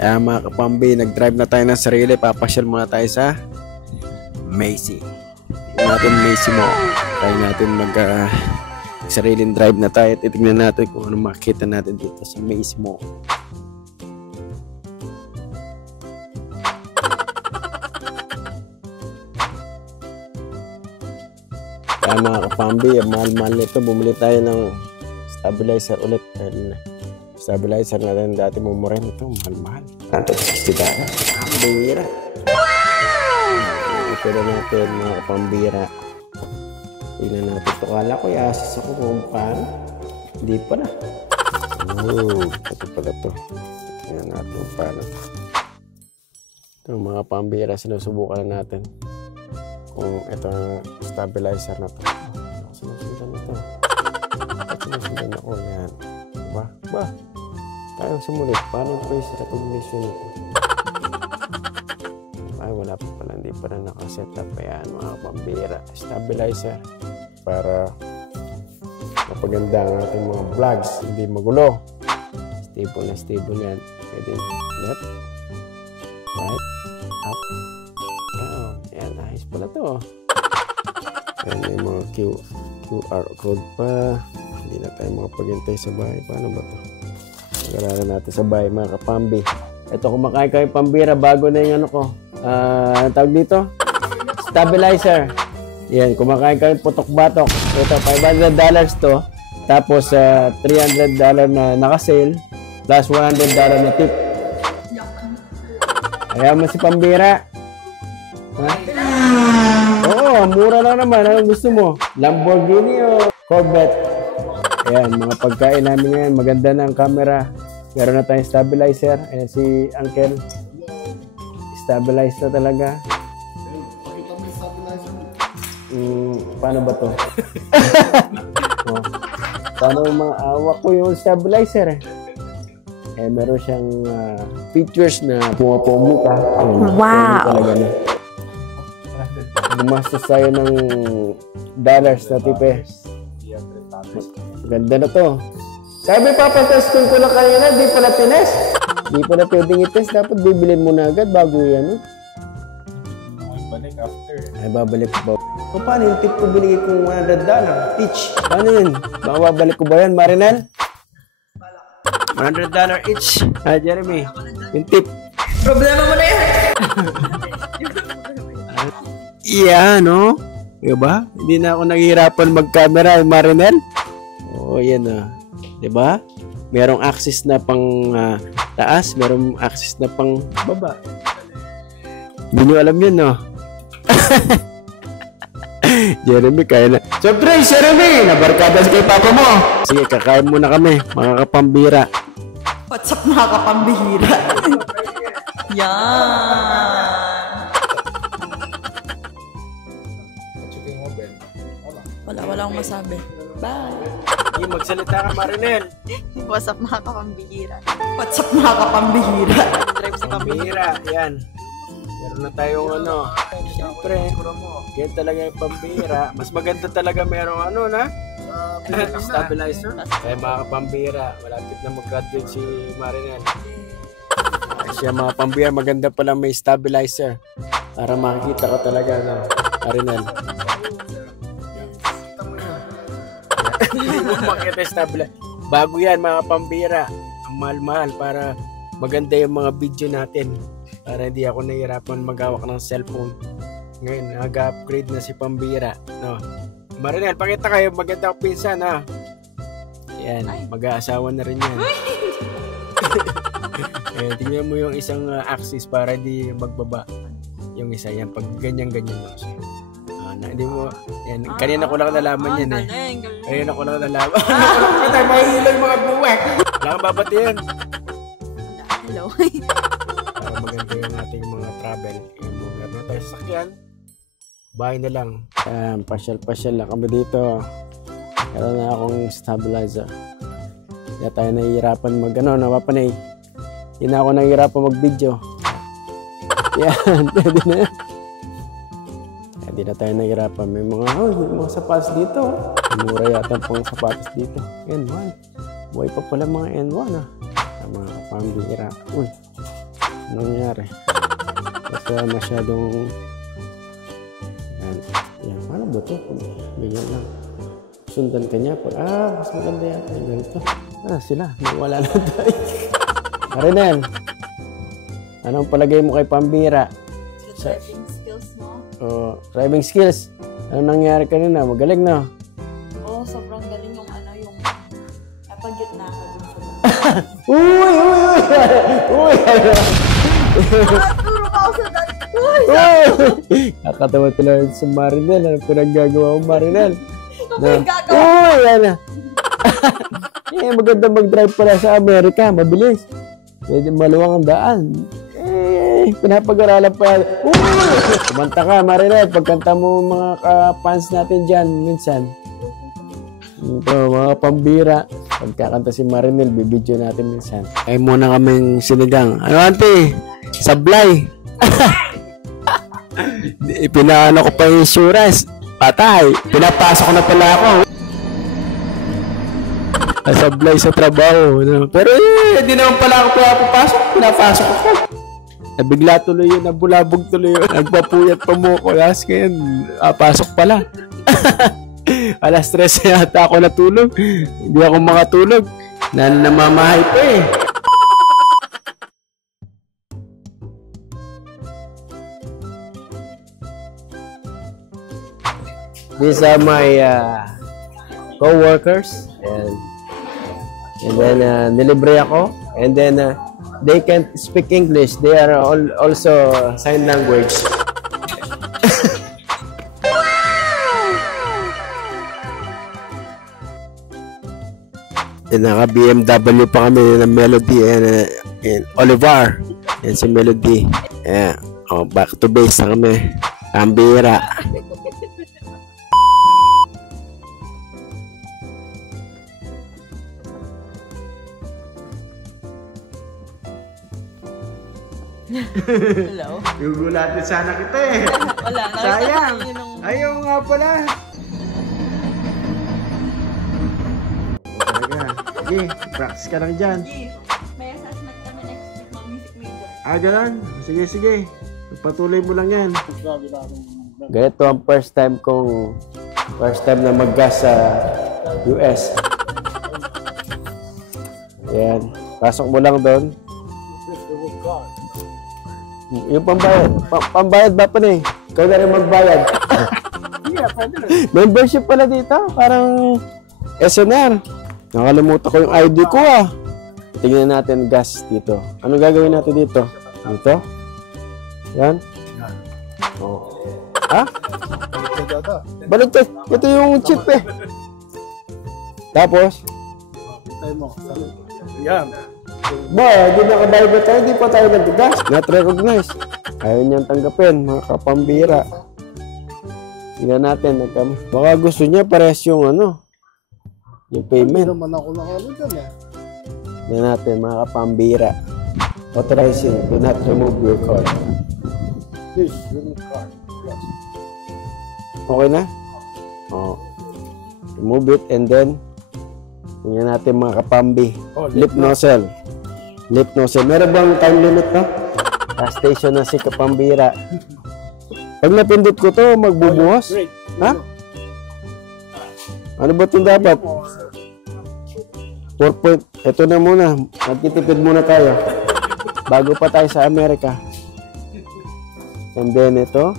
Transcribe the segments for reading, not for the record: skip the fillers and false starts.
Kaya mga kapambi, nag-drive na tayo ng sarili. Papasyal muna tayo sa Macy. Tignan natin Macy mo. Try natin sariling drive na tayo. Titignan natin kung ano makikita natin dito sa Macy mo. Kaya mga kapambi, mahal-mahal nito. Bumili tayo ng stabilizer ulit. Stabilizer natin dati mumurin ito, mahal-mahal. $160. Ang bira. Ito na natin mga kapambira. Tingnan natin ito. Kala ko yasis ako kung paano. Hindi pala. Ito pala ito. Tingnan natin kung paano. Ito mga kapambira, sinusubukan na natin kung ito ang stabilizer na ito. Sinusundan na ito. Sinusundan ako. Yan. Ba? Tayo sumulit. Paano face recognition ito? Ay, wala pa pala. Hindi pa na nakaset up. Ayan, mga pambira. Stabilizer. Para mapaganda ang ating mga vlogs. Hindi magulo. Stable na stable yan. Pwede left. Right. Up. Down. Ayan, ayos pala to. Ayan, may mga QR code pa. Hindi na tayo makapaghintay sa bahay. Paano ba ito? Mag-aralan natin sa bahay mga kapambi. Ito, kumakain kayo pambira. Bago na yung ano ko. Anong tawag dito? Stabilizer. Yan, kumakain kayo putok-batok. Ito, $500 to. Tapos, $300 na nakasale. Plus $100 na tip. Ayaw mo si pambira. Ha? Oo, mura lang naman. Anong gusto mo? Lamborghini o Corvette? Ayan, mga pagkain namin ngayon. Maganda na ang camera. Meron na tayong stabilizer. Ayan si Uncle. Stabilize na talaga. Pakita mo yung stabilizer mo. Paano ba to? Oh. Paano maawak ko yung stabilizer eh? Meron siyang features na pumapumu ka. Wow! Talaga na. Gumastos tayo ng dollars na tipe. Ganda na to. Sabi papatestin ko lang kanina, di pala tines. Di pala pwedeng itest. Dapat bibilin mo na agad bago yan. Balik after. Ay, babalik ko ba? O paano yung tip ko binigay kong $100? Each. Paano yun? Babalik ko ba yan, Marinel? $100 each. Jeremy, yung tip. Problema mo na yan! Yeah, no? Diba? Hindi na ako naghihirapan mag-camera, Marinel. Oo, yan na. Diba? Merong access na pang taas, merong access na pang baba. Hindi nyo alam yun, no? Jeremy, kaya na. Siyempre, Jeremy, nabarkadas kay papa mo. Sige, kakain muna kami, mga kapambira. What's up mga kapambihira? Yan! Wala akong masabi. Bye! Hindi, magsalita ka, Marinel. What's up mga kapambihira? What's up mga kapambihira? Drive sa Pambira, yan. Meron na tayong ano. Siyempre, kaya talaga yung pambira. Mas maganda talaga merong ano na? Stabilizer. Kaya mga kapambira, malapit na mag-graduate si Marinel. Siya mga pambira, maganda pala may stabilizer. Para makikita ka talaga na Marinel. Makita stabilizer. Bago yan mga pambira. Ang mahal-mahal para maganda yung mga video natin. Para hindi ako nahihirapan mag-hawak ng cellphone. Ngayon, nag-upgrade na si pambira. No? Marinel, pakita kayo. Maganda ako pinsan, ha? Yan, mag-aasawa na rin yan. Ayan, tingnan mo yung isang axis para di magbaba. Yung isa, yan. Pag ganyan-ganyan lang siya. Hindi mo, yan. Kanina ko lang nalaman yan, eh. Kanina ko lang nalaman. Patay, mahihilo yung mga buwek. Wala kang babatiin. Hello. Para maganda yung ating mga travel. Meron na tayo sakyan. Bahay na lang. Pasyal-pasyal lang kami dito. Meron na akong stabilizer. Kaya tayo nahihirapan mag-ano, napapanay. Hindi na ako nahihirapan mag-video. Yan, pwede na yan. Hindi na tayo nahihirapan. May mga sapatos dito. Mura yata pang sapatos dito. N1. Buhay pa pala mga N1, ah. Mga kapambira. Uy. nangyari. Kasi masyadong yan. Paano ba ito? Ganyan lang. Sundan ka niya. Mas maganda yata yung ganito. Sila. Wala na tayo. Marinel, anong palagay mo kay Pambira? Driving skills mo? Driving skills. Anong nangyari kanina? Magaling na. Oo, sobrang galing yung napag-gitna ka dun sa Uy! Nakaturo pa ako sa dati. Nakatawa talaga si Marinel. Ano pinaggagawa mo, Marinel? Ano gagawa? Yan na. Maganda mag-drive pala sa Amerika. Mabilis. Pwede maluwang ang daan. Pinapag-aralan pa yan. Kumanta ka, Marinel. Pagkanta mo mga ka-fans natin dyan minsan. Ito, mga Pambira. Pagkakanta si Marinel, bibidyo natin minsan. Ay muna kaming sinigang. Ano, ante? Sablay. Pinaano ko pa yung insurance. Patay. Pinapasok ko na pala ako. Sablay sa trabaho. Pero hindi naman pala ako papasok. Pinapasok ako. Nabigla tuloy yun. Nabulabog tuloy yun. Nagpapuyat pa mo ko. Last ngayon, pasok pala. Alas 3 yata ako natulog. Hindi ako makatulog. Namamahay pa eh. These are my co-workers. And then nilibre ako. And then they can't speak English. They are also sign language. And naka-BMW pa kami ng Melody and Oliver. Yan si Melody. Yeah. Back to base na kami. Pambira. Hello? Gugulatin sana kita eh. Wala. Sayang. Ayaw nga pala. Sige, practice ka lang dyan. May assessment kami next week ng music major. Ganun? Sige. Patuloy mo lang yan. Ganito ang first time na mag-gas sa US. Yan. Pasok mo lang doon. Yung pambayad. Pambayad ba pa na eh? Ikaw na rin magbayad. Membership pala dito. Parang SNR. Nakalimutan ko yung ID ko ah. Tingnan natin gas dito. Ano gagawin natin dito? Dito? Yan? Ha? Baliktad. Ito yung chip eh. Tapos? Yan. Hindi nakabayad ba tayo? Hindi pa tayo nag-gas. Not recognized. Ayaw niyang tanggapin, mga kapambira. Tingnan natin. Baka gusto niya parehas yung yung payment. Hindi naman ako nakalitan eh. Tingnan natin, mga kapambira. Authorizing. Do not remove your card. This, yung card. Yes. Okay na? Remove it and then tingnan natin mga kapambi. Lip nozzle. Lip nozzle. Meron bang time limit no? Station na si kapambira. Pag napindot ko to, magbubuhos. Ha? Ano ba itong dapat? 4 point. Ito na muna. Magtitipid muna tayo. Bago pa tayo sa Amerika. And then ito.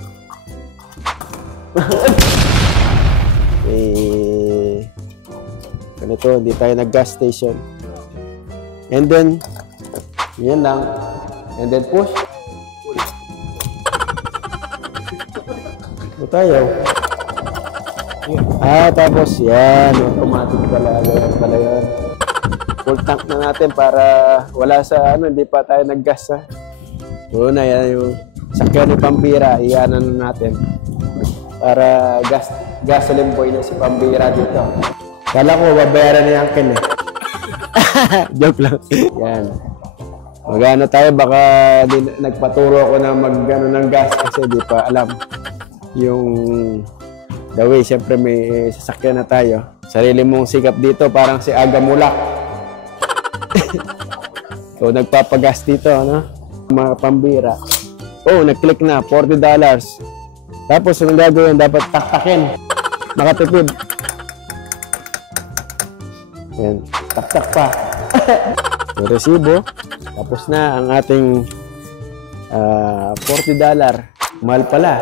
Ganito, hindi tayo nag-gas station. And then, yan lang. And then push. Ito tayo. Tapos yan. Automatic pala. Ganyan pala yan. Full tank na natin para wala sa hindi pa tayo nag-gas ha. Una yan yung sakyan ni Pambira. Iyanan na natin. Para gasoline boy na si Pambira dito. Kala ko, babayaran ni Uncle eh. Joke lang. Yan. Mag-ano tayo, baka nagpaturo ako na mag-ano ng gas kasi di pa alam. Yung the way, siyempre may sasakyan na tayo. Sarili mong sikap dito, parang si Aga Mulak. Ikaw nagpapagas dito, ano? Mga pambira. Oh, nag-click na. $40. Tapos, anong gagawin? Dapat taktakin. Makatipid. Yan. Tak-tak pa. May resibo. Tapos na ang ating $40. Mahal pala.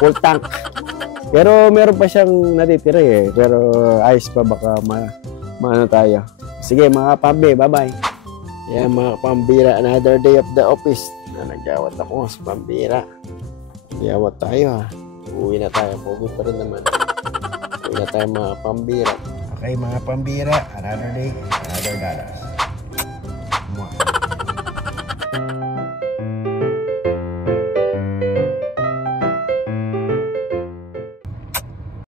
Full tank. Pero meron pa siyang natitira eh. Pero ayos pa baka maano tayo. Sige mga kapambi, bye-bye. Yan mga pambira, another day of the office. Nagawat ako sa pambira. Nagawat tayo ha. Uwi na tayo. Pogi pa rin naman. Uwi na tayo mga pambira. Okay mga pambira, another day, another dollars.